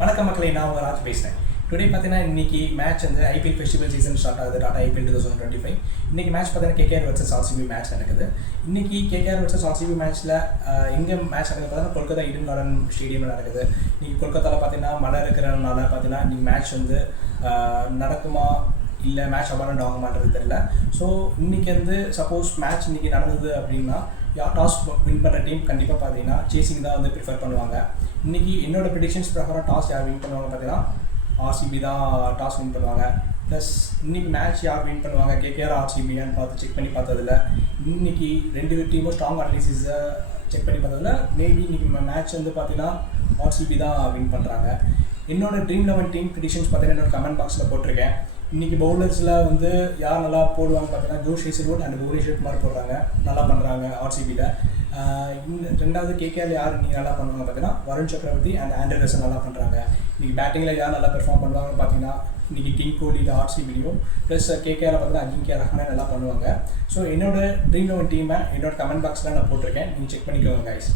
வணக்கம் மக்களே, நான் உங்கள் ராஜ் பேசுகிறேன். டுடே பார்த்தீங்கன்னா இன்றைக்கி மேட்ச் வந்து ஐபிஎல் ஃபெஸ்டிவல் சீசன் ஸ்டார்ட் ஆகுது. டாடா ஐபிஎல் 2025. இன்றைக்கி மேட்ச் பார்த்தீங்கன்னா கேகேஆர் வர்சஸ் ஆர்சிபி மேட்ச் நடக்குது. இன்றைக்கி கேகேஆர் வர்சஸ் ஆர்சிபி மேட்ச்சில் எங்கே மேட்ச் நடக்குது பார்த்தீங்கன்னா கொல்கத்தா ஈடன் கார்டன் ஸ்டேடியமில் நடக்குது. இன்றைக்கி கொல்கத்தாவில் பார்த்தீங்கன்னா மழை இருக்கிறனால பார்த்தீங்கன்னா இன்றைக்கி மேட்ச் வந்து நடக்குமா இல்லை மேட்ச் அபாரண்ட் ஆகுமான்றது தெரியல. ஸோ இன்றைக்கி வந்து சப்போஸ் மேட்ச் இன்றைக்கி நடந்தது அப்படின்னா டாஸ் வின் பண்ணுற டீம் கண்டிப்பாக பார்த்தீங்கன்னா சேசிங் தான் வந்து ப்ரிஃபர் பண்ணுவாங்க. இன்றைக்கி என்னோட ப்ரெடிக்ஷன்ஸ் பிரகாரம் டாஸ் யார் வின் பண்ணுவாங்க பார்த்தீங்கன்னா ஆர்சிபி தான் டாஸ் வின் பண்ணுவாங்க. ப்ளஸ் இன்றைக்கி மேட்ச் யார் வின் பண்ணுவாங்க கேகேஆர் ஆர்சிபியான்னு பார்த்து செக் பண்ணி பார்த்ததில்ல. இன்றைக்கி ரெண்டு டீமும் ஸ்ட்ராங் அனாலிசிஸை செக் பண்ணி பார்த்ததில்ல. மேபி இன்றைக்கி மேட்ச் வந்து பார்த்தீங்கன்னா ஆர்சிபி தான் வின் பண்ணுறாங்க. என்னோடய ட்ரீம் 11 டீம் ப்ரெடிக்ஷன்ஸ் பார்த்தீங்கன்னா என்னோட கமெண்ட் பாக்ஸில் போட்டிருக்கேன். இன்றைக்கி பவுலர்ஸில் வந்து யார் நல்லா போடுவாங்க பார்த்தீங்கன்னா ஜோஷ் ஹேசல்வுட் அண்ட் புவனேஸ்வர் குமார் போடுறாங்க, நல்லா பண்ணுறாங்க ஆர்சிபியில். ரெண்டாவது கேகேஆர் யார் இன்றைக்கி நல்லா பண்ணுவாங்க பார்த்தீங்கன்னா வருண் சக்கரவர்த்தி அண்ட் ஆண்டர்சன் நல்லா பண்ணுறாங்க. இன்றைக்கி பேட்டிங்கில் யார் நல்லா பெர்ஃபார்ம் பண்ணுவாங்கன்னு பார்த்தீங்கன்னா இன்றைக்கி கிங் கோலியில் ஆர்சிபிலையும் ப்ளஸ் கேகேஆர் பார்த்தீங்கன்னா அஜிங்கியா ரஹானே நல்லா பண்ணுவாங்க. ஸோ என்னோட ட்ரீம் 11 டீமை என்னோட கமெண்ட் பாக்ஸில் நான் போட்டிருக்கேன், நீங்கள் செக் பண்ணிக்கோங்க கைஸ்.